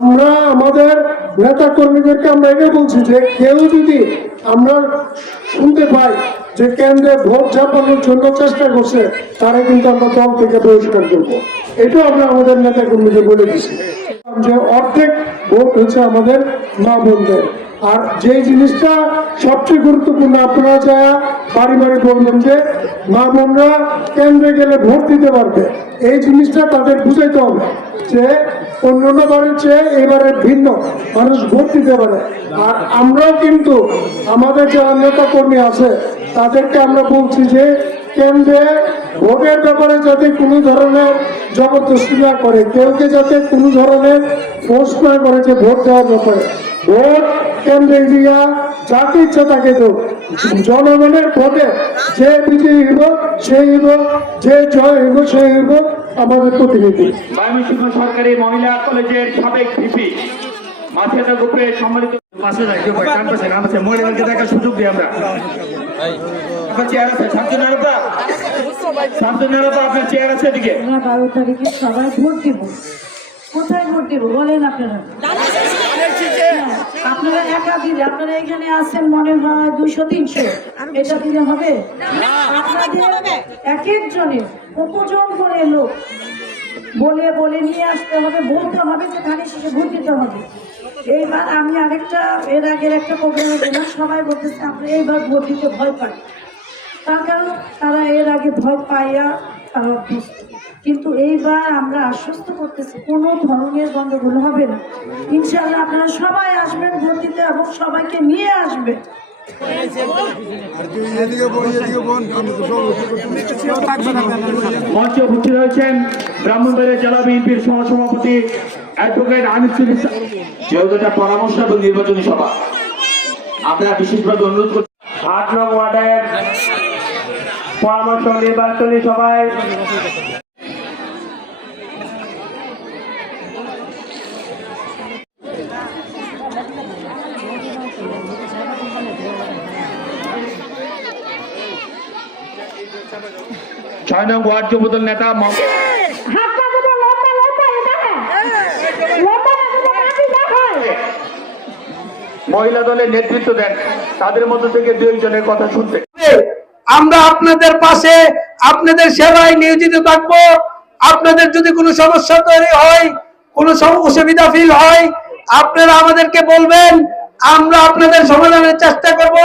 আমরা আমাদের নেতা কর্মীদেরকে আমরা এটা বলছি যে কেউ যদি আমরা শুনতে পাই যে কেন্দ্রে ভোট ছাপানোর জন্য চেষ্টা করছে, তারা কিন্তু আমরা দল থেকে বহিষ্কার করবো। এটা আমরা আমাদের নেতা কর্মীদের বলে দিচ্ছি যে অর্ধেক ভোট হচ্ছে আমাদের মা বোনদের। আর যে জিনিসটা সবচেয়ে গুরুত্বপূর্ণ, আপনারা যারা বাড়ি বাড়ি বলবেন যে মা বোনরা কেন্দ্রে গেলে ভোট দিতে পারবে, এই জিনিসটা তাদের বুঝাইতে হবে যে অন্যান্য বারের চেয়ে এবারে ভিন্ন, মানুষ ভোট দিতে পারে। আর আমরাও কিন্তু আমাদের যারা নেতা কর্মী আছে তাদেরকে আমরা বলছি যে কেন্দ্রে ভোটের ব্যাপারে যাতে কোনো ধরনের জবরদস্তি না করে, কেউকে যাতে কোনো ধরনের ফোর্স না করে যে ভোট দেওয়ার ব্যাপারে। ভোট কেন্দ্রে দিয়া যাকে ইচ্ছা তাকে দেব, জনগণের ভোটে যে বিজয়ী হইব সেই হইব, যে জয় হইব সেই হইব আমাদের প্রতিনিধি। ময়মনসিংহ সরকারি মহিলা কলেজের সাবেক ভিপি মাথিয়া গ্রুপের সম্মানিত পাশে রাখতে পারে, কান পাশে নাম আছে, মহিলাদেরকে দেখার সুযোগ দিই আমরা। আপনার চেয়ার আছে, শামসুন আরবা, আপনার চেয়ার আছে এদিকে। 12 তারিখে সবাই ভোট দিব। কোথায় ভোট দিব বলেন আপনারা? আপনারা একা দিলে, আপনারা এখানে আছেন মনে হয় 200-300, এটা দিলে হবে? আপনাদের এক একজনের উপজন করে লোক বলে বলে নিয়ে আসতে হবে, বলতে হবে যে ধানের শেষে ভোট দিতে হবে। এইবার আমি আরেকটা এর আগের একটা প্রোগ্রামে দিলাম, সবাই বলতেছে আমরা এইবার ভোট দিতে ভয় পাই। তার কারণ তারা এর আগে ভয় পাইয়া তারা অভ্যস্ত। কিন্তু এইবার আমরা আশ্বস্ত করতেছি কোনো ধরনের গন্ডগোল হবে না। ইনশাআল্লাহ আপনারা সবাই আসবেন ভোট দিতে এবং সবাইকে নিয়ে আসবেন। মঞ্চে উপস্থিত হয়েছেন ব্রাহ্মণবাড়িয়া জেলা বিএনপির সহসভাপতি অ্যাডভোকেট আনিসুল ইসলাম। যেহেতু এটা পরামর্শ এবং নির্বাচনী সভা, আমরা বিশেষভাবে অনুরোধ করছি 8 নং ওয়ার্ডের পরামর্শ নির্বাচনী সভায় ছয় নং ওয়ার্ড যুবদল নেতা মহিলা দলের নেতৃত্ব দেন, তাদের মধ্য থেকে 2 জনের কথা শুনতে। আমরা আপনাদের পাশে, আপনাদের সেবায় নিয়োজিত থাকবো। আপনাদের যদি কোনো সমস্যা তৈরি হয়, কোনো অসুবিধা ফিল হয়, আপনারা আমাদেরকে বলবেন, আমরা আপনাদের সমাধানের চেষ্টা করব।